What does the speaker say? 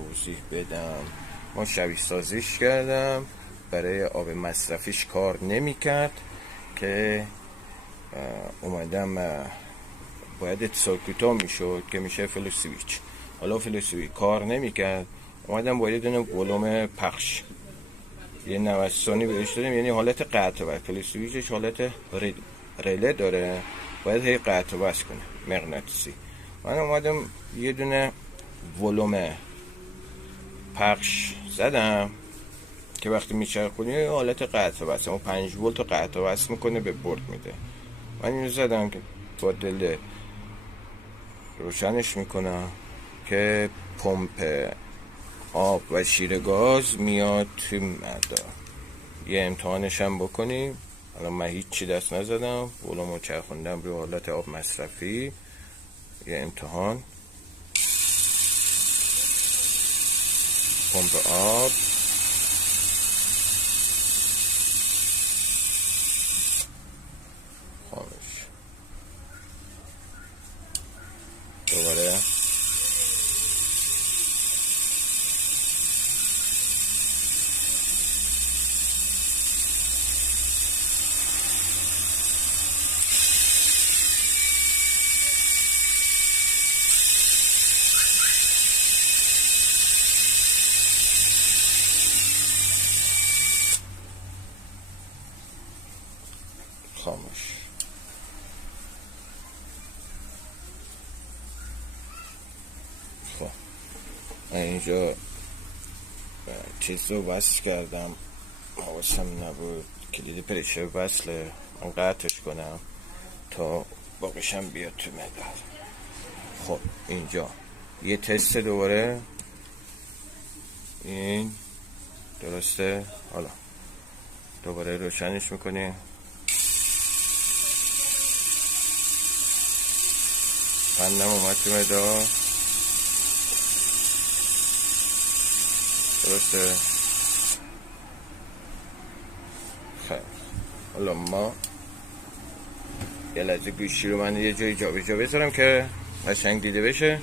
توضیح بدم. ما شبیه سازیش کردم، برای آب مصرفیش کار نمی کرد که اومدم باید اتصال کوتاه میشد که میشه فل سویچ. حالا فل سویچ کار نمی کرد، اومدم با یه دونه ولوم پخش یه 90 ثانی بهش دادیم، یعنی حالت قطع و فل سویچش حالت رله داره، باید هی قطع و بس کنه مغناطیسی. من اومدم یه دونه ولوم پخش زدم که وقتی میچرخونی حالت قطع و بس، اما 5 ولت قطع و بس میکنه، به برد میده. من اینو زدم که با دل روشنش میکنم که پمپ آب و شیر گاز میاد توی مدار. یه امتحانش هم بکنیم. الان من هیچی دست نزدم، ولومو چرخوندم روی حالت آب مصرفی. یه امتحان پمپ آب، خاموش. دوباره خاموش. خب اینجا چیز رو وصل کردم، حواسم نبود کلید پرشر وصله، من قطعش کنم تا باقیشم بیاد تو مدار. خب اینجا یه تست دوباره، این درسته. حالا دوباره روشنش میکنیم، پندم اومد تو مدار، درسته. خیلی حالا ما یه لحظه گوشی رو من یه جایی جا به جا بذارم که قشنگ دیده بشه.